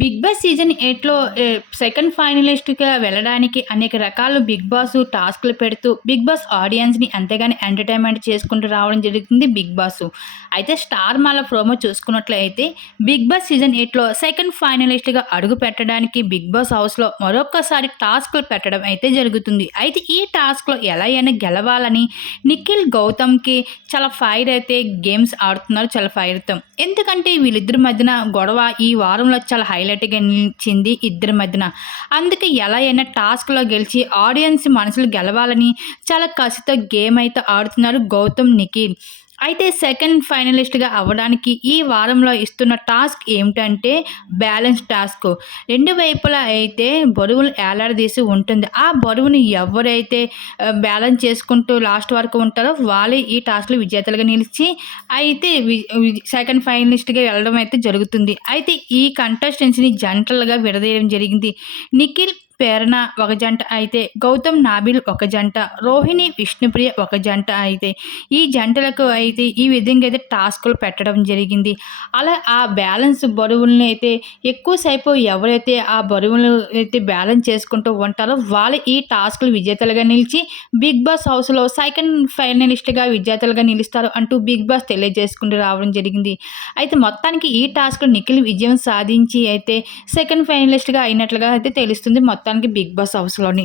Big boss season ఎయిట్లో second ఫైనలిస్ట్గా వెళ్ళడానికి అనేక రకాల బిగ్ బాస్ టాస్క్లు పెడుతూ బిగ్ బాస్ ఆడియన్స్ని అంతేగాని ఎంటర్టైన్మెంట్ చేసుకుంటూ రావడం జరుగుతుంది బిగ్ బాస్. అయితే స్టార్ మాల ప్రోమో చూసుకున్నట్లయితే బిగ్ బాస్ సీజన్ ఎయిట్లో సెకండ్ ఫైనలిస్ట్గా అడుగు పెట్టడానికి బిగ్ బాస్ హౌస్లో మరొకసారి టాస్క్లు పెట్టడం అయితే జరుగుతుంది. అయితే ఈ టాస్క్లో ఎలా అయినా గెలవాలని నిఖిల్ గౌతమ్కి చాలా ఫైర్ అయితే గేమ్స్ ఆడుతున్నారు చాలా ఫైర్తో ఎందుకంటే వీళ్ళిద్దరి మధ్యన గొడవ ఈ వారంలో చాలా హైలైట్ నిలిచింది ఇద్దరి మధ్యన. అందుకే ఎలా అయినా టాస్క్లో గెలిచి ఆడియన్స్ మనసులు గెలవాలని చాలా కసితో గేమ్ అయితే ఆడుతున్నారు గౌతమ్ నిఖిల్. అయితే సెకండ్ ఫైనలిస్ట్గా అవ్వడానికి ఈ వారంలో ఇస్తున్న టాస్క్ ఏమిటంటే బ్యాలెన్స్ టాస్క్. రెండు వైపులా అయితే బరువులు ఏలాడదీసి ఉంటుంది. ఆ బరువుని ఎవరైతే బ్యాలెన్స్ చేసుకుంటూ లాస్ట్ వరకు ఉంటారో వాళ్ళే ఈ టాస్క్లో విజేతలుగా నిలిచి అయితే సెకండ్ ఫైనలిస్ట్గా వెళ్ళడం అయితే జరుగుతుంది. అయితే ఈ కంటెస్టెన్సీని జంటలుగా విడదీయడం జరిగింది. నిఖిల్ ప్రేరణ ఒక జంట అయితే గౌతమ్ నాబిల్ ఒక జంట రోహిణి విష్ణుప్రియ ఒక జంట అయితే. ఈ జంటలకు అయితే ఈ విధంగా అయితే టాస్కులు పెట్టడం జరిగింది. అలా ఆ బ్యాలెన్స్ బరువుల్ని అయితే ఎక్కువసేపు ఎవరైతే ఆ బరువులు అయితే బ్యాలెన్స్ చేసుకుంటూ ఉంటారో వాళ్ళు ఈ టాస్కులు విజేతలుగా నిలిచి బిగ్ బాస్ హౌస్లో సెకండ్ ఫైనలిస్ట్గా విజేతలుగా నిలుస్తారు అంటూ బిగ్ బాస్ తెలియజేసుకుంటూ రావడం జరిగింది. అయితే మొత్తానికి ఈ టాస్క్ నిఖిల్ విజయం సాధించి అయితే సెకండ్ ఫైనలిస్ట్గా అయినట్లుగా అయితే తెలుస్తుంది. మొత్తం మొత్తానికి బిగ్ బాస్ హౌస్లోని